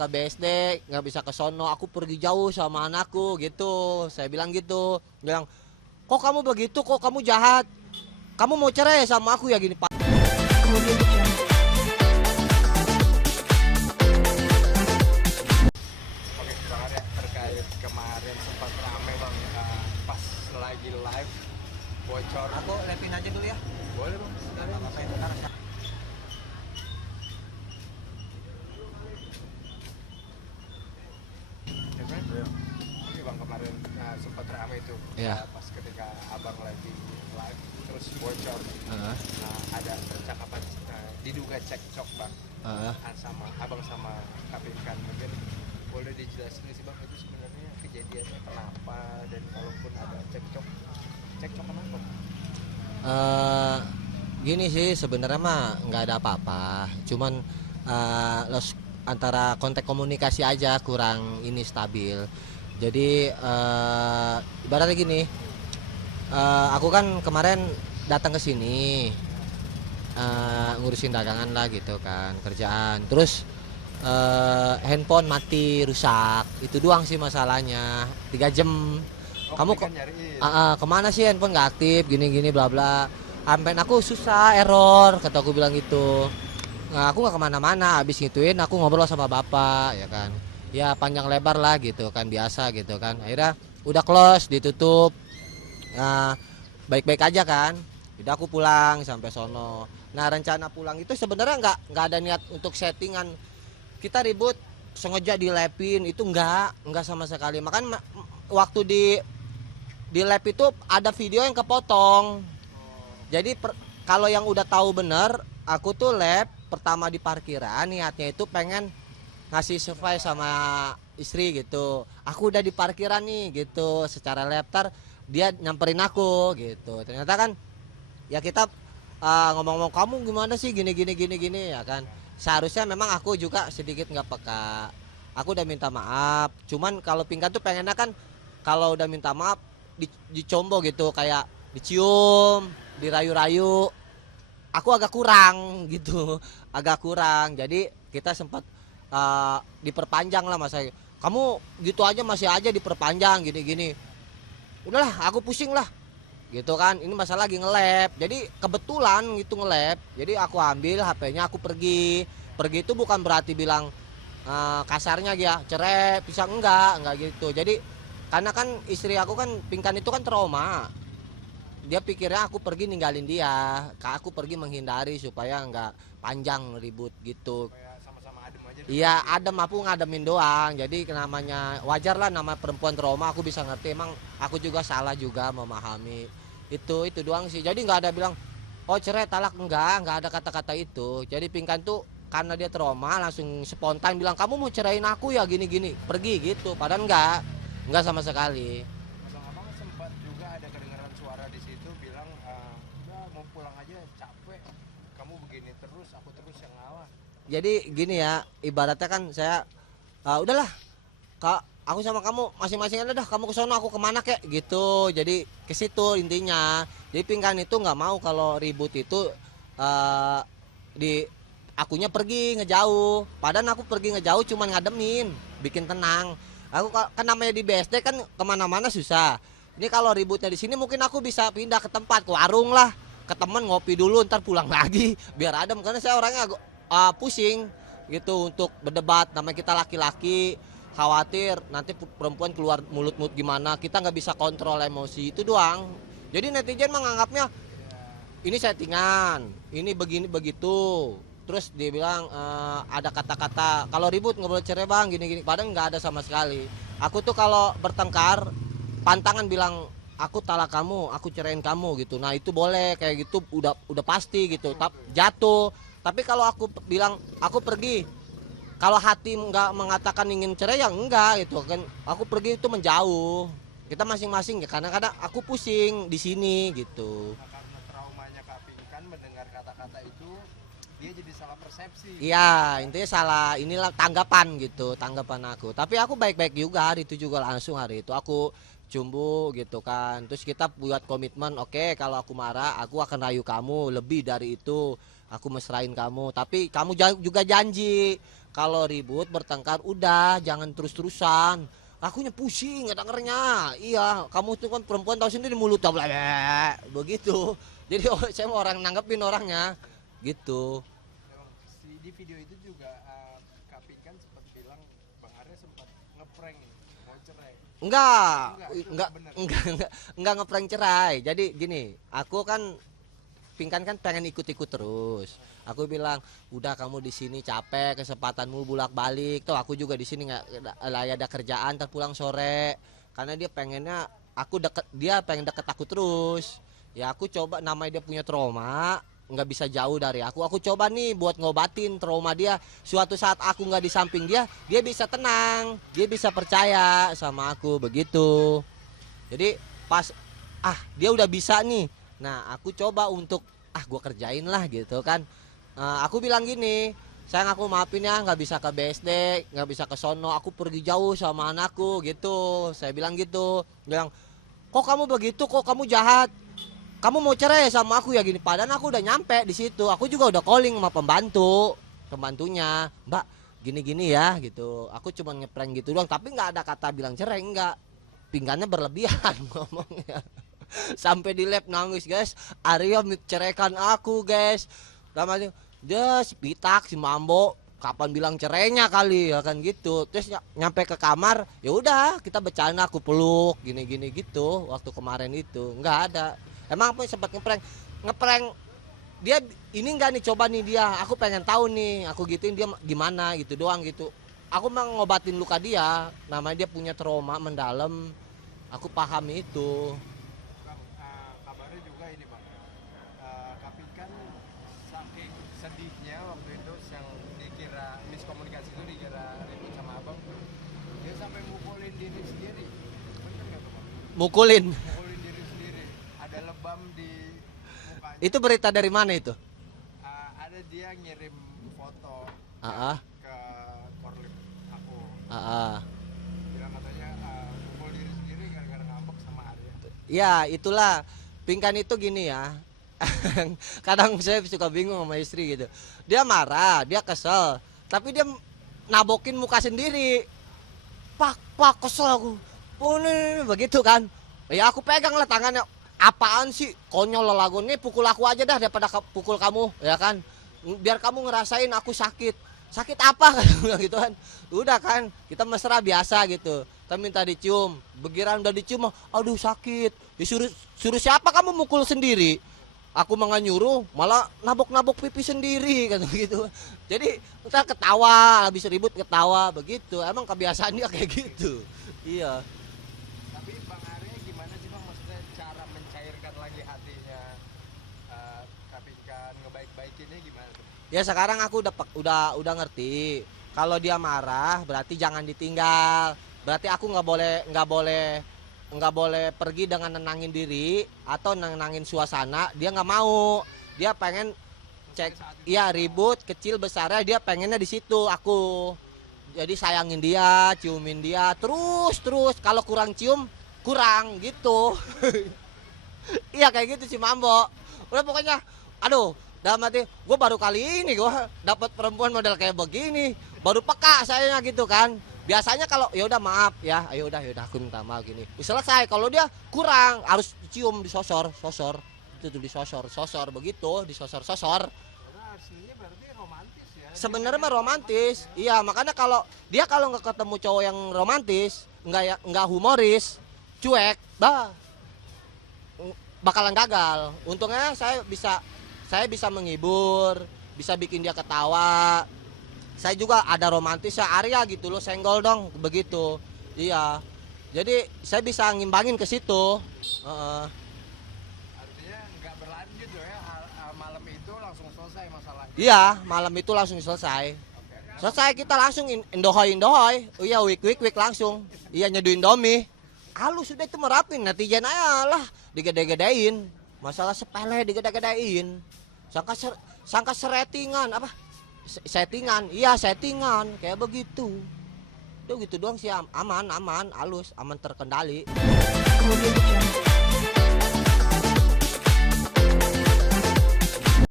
ke BSD, nggak bisa ke sono, aku pergi jauh sama anakku gitu. Saya bilang gitu, bilang, kok kamu begitu, kok kamu jahat, kamu mau cerai sama aku ya gini Pak. Oke banget ya terkait kemarin sempat rame bang pas lagi live bocor. Aku repin aja dulu ya. Boleh bang. Apa yang benar? Ya kan? Oke bang kemarin sempat rame itu Iya. pas ketika abang lagi live terus bocor. Heeh. Ada percakapan diduga cekcok bang sama abang sama Kapinkan. Mungkin boleh dijelasin sih bang itu sebenarnya kejadiannya kenapa dan kalaupun ada cekcok kenapa? Gini sih sebenarnya mah nggak ada apa-apa, cuman antara kontak komunikasi aja kurang ini stabil. Jadi ibaratnya gini, aku kan kemarin datang ke sini ngurusin dagangan lah gitu kan, kerjaan. Terus handphone mati rusak, itu doang sih masalahnya. 3 jam. Kamu Kan nyariin. kemana sih, handphone nggak aktif gini bla bla, sampai aku susah error kata aku bilang gitu. Nah, aku nggak kemana-mana, habis gituin aku ngobrol sama bapak ya kan, ya panjang lebar lah gitu kan, biasa gitu kan. Akhirnya udah close, ditutup. Nah, baik-baik aja kan, udah aku pulang sampai sono. Nah, rencana pulang itu sebenarnya nggak ada niat untuk settingan kita ribut sengaja dilepin, itu enggak sama sekali. Makan waktu di lab itu ada video yang kepotong. Jadi kalau yang udah tahu bener, aku tuh lab pertama di parkiran niatnya itu pengen ngasih survei sama istri gitu. Aku udah di parkiran nih gitu, secara laptar dia nyamperin aku gitu. Ternyata kan ya kita ngomong-ngomong, kamu gimana sih gini ya kan. Seharusnya memang aku juga sedikit nggak peka. Aku udah minta maaf. Cuman kalau Pinkan tuh pengennya kan kalau udah minta maaf dicombo gitu, kayak dicium, dirayu-rayu. Aku agak kurang gitu, agak kurang. Jadi kita sempat diperpanjang lah masa. Kamu gitu aja masih aja diperpanjang gini-gini. Udahlah, aku pusing lah. Gitu kan. Ini masalah lagi nge-lab. Jadi kebetulan gitu nge-lab. Jadi aku ambil HP-nya, aku pergi. Pergi itu bukan berarti bilang kasarnya ya cerai, pisah, enggak gitu. Jadi karena kan istri aku kan Pinkan itu kan trauma. Dia pikirnya aku pergi ninggalin dia, aku pergi menghindari supaya enggak panjang ribut gitu. Kayak sama-sama adem aja dulu. Iya, adem, aku ngademin doang. Jadi namanya wajar lah, nama perempuan trauma aku bisa ngerti. Emang aku juga salah juga memahami. Itu doang sih. Jadi nggak ada bilang oh cerai talak, enggak ada kata-kata itu. Jadi Pinkan tuh karena dia trauma langsung spontan bilang kamu mau ceraiin aku ya gini-gini, pergi gitu. Padahal enggak sama sekali. Abang-abang sempat juga ada kedengaran suara di situ bilang udah mau pulang aja capek, kamu begini terus aku terus yang ngalah. Jadi gini ya, ibaratnya kan saya udahlah kak, aku sama kamu masing-masing aja dah, kamu ke sono aku kemana kek gitu. Jadi ke situ intinya. Jadi Pinkan itu nggak mau kalau ribut itu di akunya pergi ngejauh. Padahal aku pergi ngejauh cuman ngademin, bikin tenang. Aku kan namanya di BSD kan kemana-mana susah. Ini kalau ributnya di sini mungkin aku bisa pindah ke tempat, ke warung lah, ke temen ngopi dulu, ntar pulang lagi biar adem. Karena saya orangnya agak pusing gitu untuk berdebat. Namanya kita laki-laki, khawatir nanti perempuan keluar mulut-mulut gimana, kita nggak bisa kontrol emosi, itu doang. Jadi netizen menganggapnya ini settingan, ini begini begitu. Terus dia bilang ada kata-kata kalau ribut nggak boleh cerai bang gini-gini, padahal nggak ada sama sekali. Aku tuh kalau bertengkar pantangan bilang aku talak kamu, aku ceraiin kamu gitu. Nah itu boleh kayak gitu, udah pasti gitu. Jatuh. Tapi kalau aku bilang aku pergi, kalau hati nggak mengatakan ingin cerai ya enggak gitu kan. Aku pergi itu menjauh. Kita masing-masing ya, kadang-kadang aku pusing di sini gitu. Nah, karena traumanya Kak Pinkan mendengar kata-kata itu dia jadi salah persepsi. Iya, intinya salah inilah tanggapan gitu, tanggapan aku. Tapi aku baik-baik juga hari itu, juga langsung hari itu aku cumbu gitu kan. Terus kita buat komitmen, oke, kalau aku marah aku akan rayu kamu lebih dari itu. Aku mesrain kamu, tapi kamu juga janji Kalau ribut bertengkar udah jangan terus-terusan. Akunya pusing nggak dengernya. Iya, kamu tuh kan perempuan tahu sendiri mulut begitu. Jadi saya mau orang nanggepin orangnya gitu. Emang di video itu juga Kak Pinkan sempat bilang Bang Arya sempat ngeprank mau cerai. Enggak ngeprank cerai. Jadi gini, aku kan Pinkan kan pengen ikut-ikut terus. Aku bilang, udah kamu di sini capek, kesempatanmu bolak-balik. Tuh aku juga di sini nggak ada kerjaan, terpulang sore. Karena dia pengennya dia pengen deket aku terus. Ya aku coba, namanya dia punya trauma, nggak bisa jauh dari aku. Aku coba nih buat ngobatin trauma dia. Suatu saat aku nggak di samping dia bisa tenang, dia bisa percaya sama aku begitu. Jadi pas dia udah bisa nih. Nah aku coba untuk gue kerjain lah gitu kan. Aku bilang gini, sayang aku maafin ya nggak bisa ke BSD, nggak bisa ke sono, aku pergi jauh sama anakku gitu. Saya bilang gitu, bilang kok kamu begitu, kok kamu jahat, kamu mau cerai sama aku ya gini. Padahal aku udah nyampe di situ, aku juga udah calling sama pembantunya, Mbak gini-gini ya gitu. Aku cuma ngeprank gitu doang, tapi nggak ada kata bilang cerai, nggak. Pinggannya berlebihan ngomongnya. Sampai di lab nangis guys, Arya menceraikan aku guys. Namanya si Pitak si Mambo kapan bilang cerainya kali ya kan gitu. Terus nyampe ke kamar, ya udah kita bercanda, aku peluk gini-gini gitu. Waktu kemarin itu nggak ada. Emang aku sempat ngeprank dia ini enggak nih, coba nih dia. Aku pengen tahu nih, aku gituin dia gimana gitu doang gitu. Aku mau ngobatin luka dia, namanya dia punya trauma mendalam. Aku paham itu. Kabarnya juga ini Bang, Kak Pinkan saking sedihnya waktu itu yang dikira miskomunikasi itu dikira ribut sama abang, dia sampai mukulin diri sendiri. Bener nggak tuh Bang? Mukulin Diri sendiri, ada lebam di mukanya. itu berita dari mana itu? Ada dia ngirim foto ke korlip aku, bilang katanya mukul diri sendiri gara-gara ngambek sama Arya. Ya itulah, Pinkan itu gini ya. Kadang saya suka bingung sama istri gitu. Dia marah, dia kesel, tapi dia nabokin muka sendiri. Pak kesel aku. Ini begitu kan. Ya aku pegang lah tangannya. Apaan sih? Konyol lo lagu nih, pukul aku aja dah daripada pukul kamu, ya kan? Biar kamu ngerasain aku sakit. Sakit apa gitu kan? Udah kan, kita mesra biasa gitu. Kita minta dicium, begiran udah dicium, aduh sakit. Disuruh siapa kamu mukul sendiri? Aku mah nggak nyuruh, malah nabok pipi sendiri kan gitu. Jadi kita ketawa, habis ribut ketawa begitu. Emang kebiasaan dia kayak gitu. Iya. Tapi Bang Arya gimana sih Bang, maksudnya cara mencairkan lagi hatinya Kak Pinkan, ngebaik-baikinnya gimana tuh? Ya sekarang aku udah ngerti. Kalau dia marah berarti jangan ditinggal. Berarti aku nggak boleh pergi dengan nenangin diri atau nenangin suasana. Dia nggak mau, dia pengen cek, iya ribut kecil besarnya dia pengennya di situ aku. Jadi sayangin dia, ciumin dia, terus kalau kurang cium kurang gitu. Iya kayak gitu sih Mambo. Udah pokoknya, aduh, dalam hati gue baru kali ini gue dapat perempuan model kayak begini, baru peka sayanya gitu kan. Biasanya kalau ya udah maaf ya, ayo udah aku minta maaf gini. Selesai. Kalau dia kurang harus cium, disosor itu tuh disosor begitu, disosor. Karena aslinya berarti romantis ya. Sebenarnya mah romantis. Iya, makanya kalau nggak ketemu cowok yang romantis, nggak humoris, cuek, bakalan gagal. Untungnya saya bisa menghibur, bisa bikin dia ketawa. Saya juga ada romantis ya, Arya gitu loh, senggol dong begitu. Iya. Jadi saya bisa ngimbangin ke situ. Artinya nggak berlanjut ya, malam itu langsung selesai masalahnya. Iya, malam itu langsung selesai. Selesai kita langsung indohoy. Oh iya, wik langsung. Iya, nyeduin Indomie. Halus sudah itu merapin, netizen aja lah digede-gedein. Masalah sepele digede-gedein. Sangka settingan apa? Settingan, iya settingan kayak begitu. Udah gitu doang sih, aman, halus, aman terkendali.